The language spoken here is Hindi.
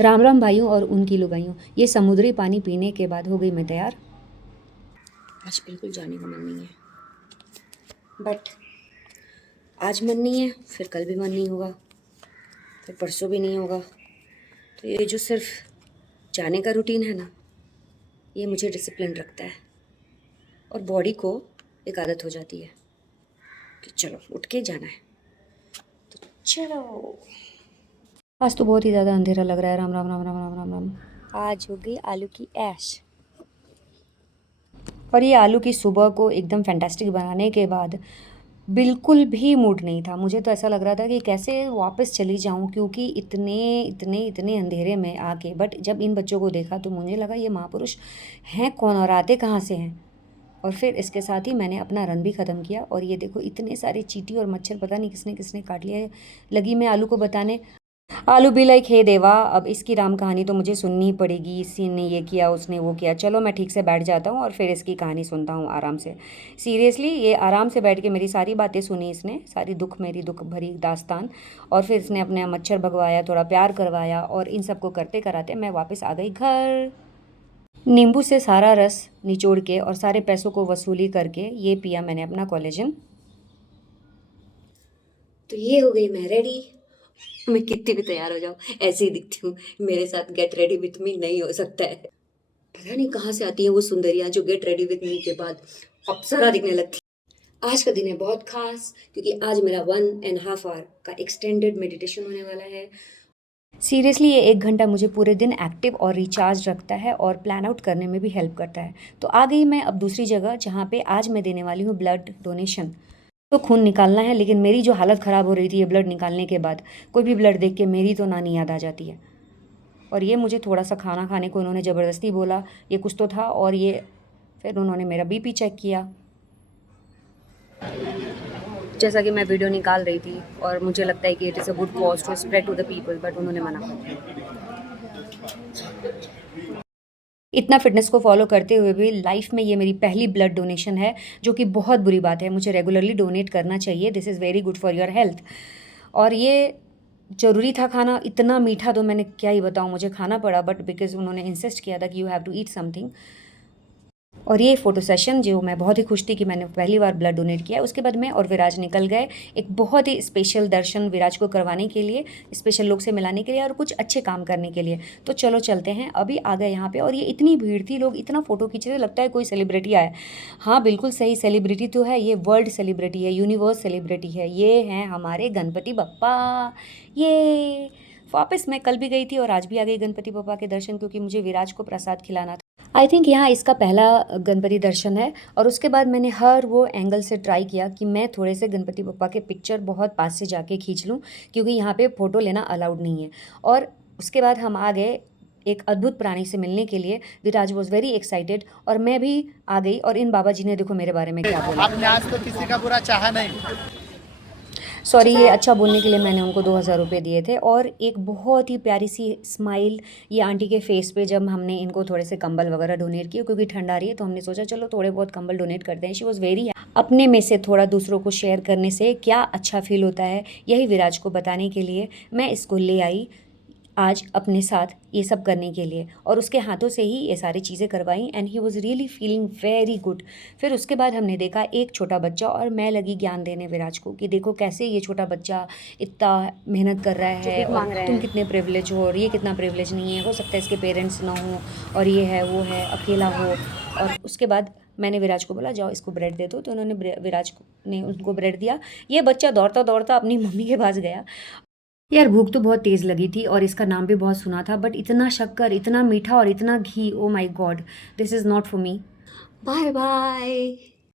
राम राम भाइयों और उनकी लुगाइयों, ये समुद्री पानी पीने के बाद हो गई मैं तैयार। आज बिल्कुल जाने का मन नहीं है, बट आज मन नहीं है, फिर कल भी मन नहीं होगा, फिर परसों भी नहीं होगा। तो ये जो सिर्फ जाने का रूटीन है ना, ये मुझे डिसिप्लिन रखता है और बॉडी को एक आदत हो जाती है कि चलो उठ के जाना है, तो चलो। आज तो बहुत ही ज़्यादा अंधेरा लग रहा है। राम राम राम राम राम राम राम। आज हो गई आलू की ऐश। और ये आलू की सुबह को एकदम फैंटास्टिक बनाने के बाद बिल्कुल भी मूड नहीं था। मुझे तो ऐसा लग रहा था कि कैसे वापस चली जाऊं, क्योंकि इतने इतने इतने अंधेरे में आके। बट जब इन बच्चों को देखा तो मुझे लगा ये महापुरुष हैं कौन और आते कहाँ से हैं। और फिर इसके साथ ही मैंने अपना रन भी ख़त्म किया। और ये देखो इतने सारे चींटी और मच्छर, पता नहीं किसने किसने काट लिया है। लगी मैं आलू को बताने, आलू भी लाइक हे देवा, अब इसकी राम कहानी तो मुझे सुननी ही पड़ेगी। इसी ने ये किया, उसने वो किया। चलो मैं ठीक से बैठ जाता हूँ और फिर इसकी कहानी सुनता हूँ आराम से। सीरियसली ये आराम से बैठ के मेरी सारी बातें सुनी इसने, सारी मेरी दुख भरी दास्तान। और फिर इसने अपने मच्छर भगवाया, थोड़ा प्यार करवाया, और इन सब को करते कराते मैं वापस आ गई घर। नींबू से सारा रस निचोड़ के और सारे पैसों को वसूली करके ये पिया मैंने अपना कोलेजन। तो ये हो गई मैं रेडी। मैं कितनी भी तैयार हो जाऊँ, ऐसे ही दिखती हूँ। मेरे साथ गेट रेडी विथ मी नहीं हो सकता है। पता नहीं कहाँ से आती है वो सुंदरियाँ जो गेट रेडी विथ मी के बाद अप्सरा दिखने लगती है। आज का दिन है बहुत खास, क्योंकि आज मेरा 1.5 आवर का एक्सटेंडेड मेडिटेशन होने वाला है। सीरियसली ये 1 घंटा मुझे पूरे दिन एक्टिव और रिचार्ज रखता है और प्लान आउट करने में भी हेल्प करता है। तो आ गई मैं अब दूसरी जगह, जहाँ पे आज मैं देने वाली हूँ ब्लड डोनेशन। तो खून निकालना है, लेकिन मेरी जो हालत ख़राब हो रही थी ये ब्लड निकालने के बाद, कोई भी ब्लड देख के मेरी तो नानी याद आ जाती है। और ये मुझे थोड़ा सा खाना खाने को इन्होंने ज़बरदस्ती बोला, ये कुछ तो था। और ये फिर उन्होंने मेरा बीपी चेक किया, जैसा कि मैं वीडियो निकाल रही थी। और मुझे लगता है कि it is a good cause to spread to the people, but उन्होंने मना कर दिया। इतना फिटनेस को फॉलो करते हुए भी लाइफ में ये मेरी पहली ब्लड डोनेशन है, जो कि बहुत बुरी बात है। मुझे रेगुलरली डोनेट करना चाहिए, this is very good for your health. और ये ज़रूरी था खाना। इतना मीठा तो मैंने क्या ही बताऊँ, मुझे खाना पड़ा, बट बिकॉज उन्होंने इंसिस्ट किया था कि you have to eat something. और ये फ़ोटो सेशन जो मैं बहुत ही खुश थी कि मैंने पहली बार ब्लड डोनेट किया। उसके बाद मैं और विराज निकल गए एक बहुत ही स्पेशल दर्शन विराज को करवाने के लिए, स्पेशल लोग से मिलाने के लिए और कुछ अच्छे काम करने के लिए। तो चलो चलते हैं। अभी आ गए यहाँ पे और ये इतनी भीड़ थी, लोग इतना फ़ोटो खींच रहे, लगता है कोई सेलिब्रिटी आया। हाँ बिल्कुल सही, सेलिब्रिटी तो है, ये वर्ल्ड सेलिब्रिटी है, यूनिवर्स सेलिब्रिटी है। ये हैं हमारे गणपति बप्पा। ये वापस मैं कल भी गई थी और आज भी आ गई गणपति बप्पा के दर्शन, क्योंकि मुझे विराज को प्रसाद खिलाना था। आई थिंक यहाँ इसका पहला गणपति दर्शन है। और उसके बाद मैंने हर वो एंगल से ट्राई किया कि मैं थोड़े से गणपति बप्पा के पिक्चर बहुत पास से जाके खींच लूँ, क्योंकि यहाँ पे फ़ोटो लेना अलाउड नहीं है। और उसके बाद हम आ गए एक अद्भुत प्राणी से मिलने के लिए। विराज वॉज वेरी एक्साइटेड और मैं भी आ गई। और इन बाबा जी ने देखो मेरे बारे में क्या बोला। आपने आज तो किसी का बुरा चाहा नहीं। सॉरी, ये अच्छा बोलने के लिए मैंने उनको 2,000 रुपये दिए थे। और एक बहुत ही प्यारी सी स्माइल ये आंटी के फेस पे, जब हमने इनको थोड़े से कंबल वगैरह डोनेट किए, क्योंकि ठंड आ रही है तो हमने सोचा चलो थोड़े बहुत कंबल डोनेट करते हैं। शी वॉज़ वेरी, अपने में से थोड़ा दूसरों को शेयर करने से क्या अच्छा फील होता है, यही विराज को बताने के लिए मैं इसको ले आई आज अपने साथ ये सब करने के लिए। और उसके हाथों से ही ये सारी चीज़ें करवाई and he was really feeling very good. फिर उसके बाद हमने देखा एक छोटा बच्चा, और मैं लगी ज्ञान देने विराज को कि देखो कैसे ये छोटा बच्चा इतना मेहनत कर रहा है, और तुम कितने प्रिविलेज हो और ये कितना प्रिविलेज नहीं है। हो सकता है इसके पेरेंट्स ना हो, और ये है वो है, अकेला हो। और उसके बाद मैंने विराज को बोला जाओ इसको ब्रेड दे दो, तो उन्होंने विराज ने उनको ब्रेड दिया। ये बच्चा दौड़ता दौड़ता अपनी मम्मी के पास गया। यार भूख तो बहुत तेज़ लगी थी और इसका नाम भी बहुत सुना था, बट इतना शक्कर, इतना मीठा और इतना घी, oh my god, this is not for me. Bye bye.